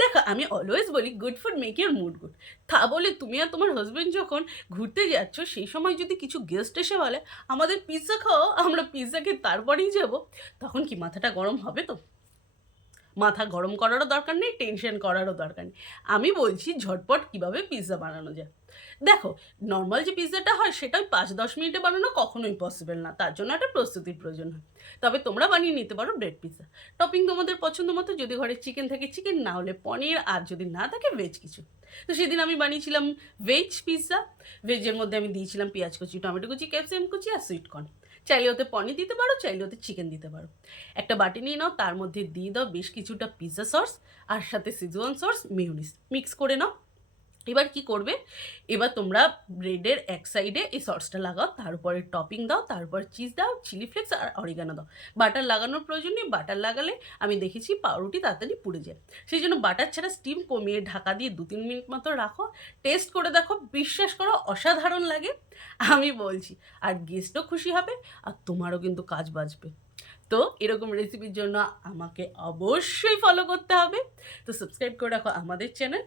দেখো, আমি অলওয়েজ বলি good food make your mood good. তা বলে তুমি আর তোমার হাজবেন্ড যখন ঘুরতে যাচ্ছ সেই সময় যদি কিছু গেস্ট এসে বলে আমাদের পিৎজা খাও, আমরা পিৎজা খেয়ে তারপরেই যাব, তখন কি মাথাটা গরম হবে? তো মাথা গরম করারও দরকার নেই, টেনশন করারও দরকার নেই। আমি বলছি ঝটপট কিভাবে পিৎজা বানানো যায়। দেখো, নর্মাল যে পিৎজাটা হয় সেটা 5-10 মিনিটে বানানো কখনোই পসিবল না, তার জন্য একটা প্রস্তুতির প্রয়োজন হয়। তবে তোমরা বানিয়ে নিতে পারো ব্রেড পিৎজা। টপিং তোমাদের পছন্দ মতো, যদি ঘরে চিকেন থাকে চিকেন, না হলে পনির, আর যদি না থাকে ভেজ কিছু। তো সেদিন আমি বানিয়েছিলাম ভেজ পিৎজা। ভেজের মধ্যে আমি দিয়েছিলাম পেঁয়াজ কুচি, টমেটো কুচি, ক্যাপসিকাম কুচি আর সুইট কর্ন। চাইলে ওতে পনির দিতে পারো, চাইলে ওতে চিকেন দিতে পারো। একটা বাটি নিয়ে নাও, তার মধ্যে দিয়ে দাও বেশ কিছুটা পিৎজা সস, আর সাথে সিজওয়ান সস, মিউনিস মিক্স করে নাও। এবার কি করবে, এবার তোমরা ব্রেডের এক সাইডে এই সসটা লাগাও, তার উপরে টপিং দাও, তারপর চিজ দাও, চিলি ফ্লেক্স আর অরিগানো দাও। বাটার লাগানোর প্রয়োজন নেই, বাটার লাগালে আমি দেখেছি পাউরুটি তাড়াতাড়ি পুড়ে যায়। সেই জন্য বাটার ছাড়া স্টিম কমিয়ে ঢাকা দিয়ে 2-3 মিনিট মতো রাখো। টেস্ট করে দেখো, বিশ্বাস করো অসাধারণ লাগে, আমি বলছি। আর গেস্টও খুশি হবে, আর তোমারও কিন্তু কাজ বাঁচবে। তো এরকম রেসিপির জন্য আমাকে অবশ্যই ফলো করতে হবে। তো সাবস্ক্রাইব করে রাখো আমাদের চ্যানেল।